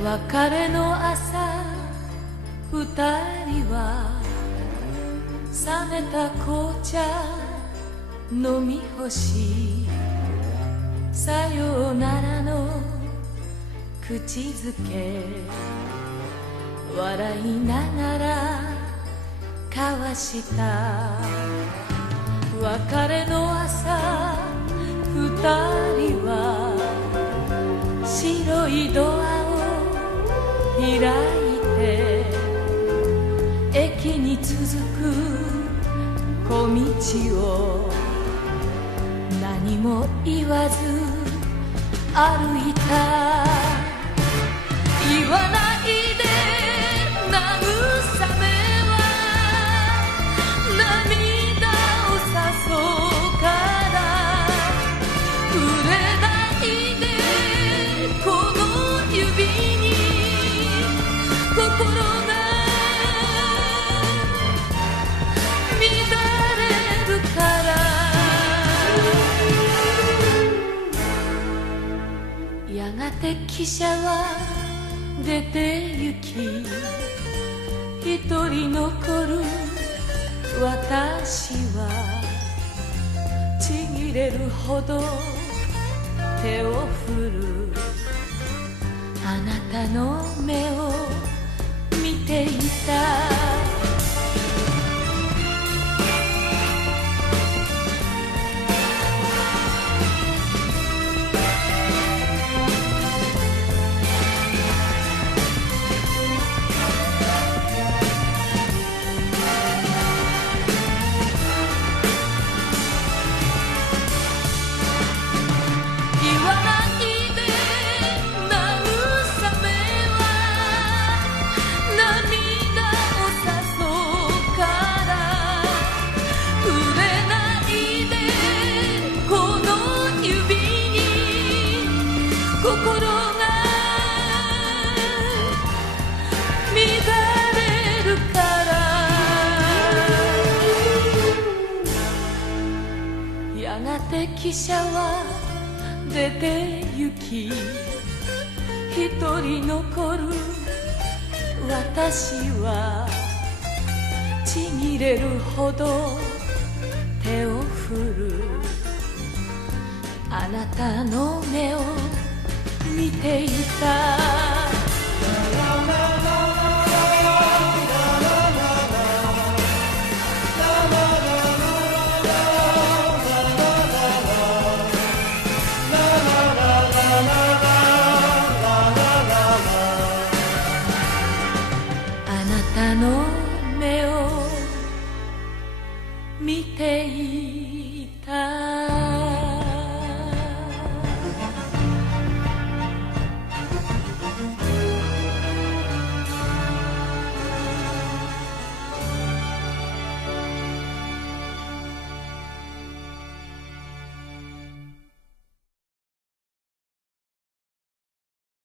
別れの朝二人は冷めた紅茶飲み干し、さようならの口づけ笑いながら交わした。別れの朝二人は白いドアを開いて駅に続く小道を何も言わず歩いた。言わないで慰めは涙を誘うから触れないでこの指に心が乱れるから。やがて汽車は出て行き一人残る私はちぎれるほど手を振る。あなたの目を見ていた。やがて汽車は出て行き一人残る私はちぎれるほど手を振る。あなたの目を見ていた。あなたの目を見ていた。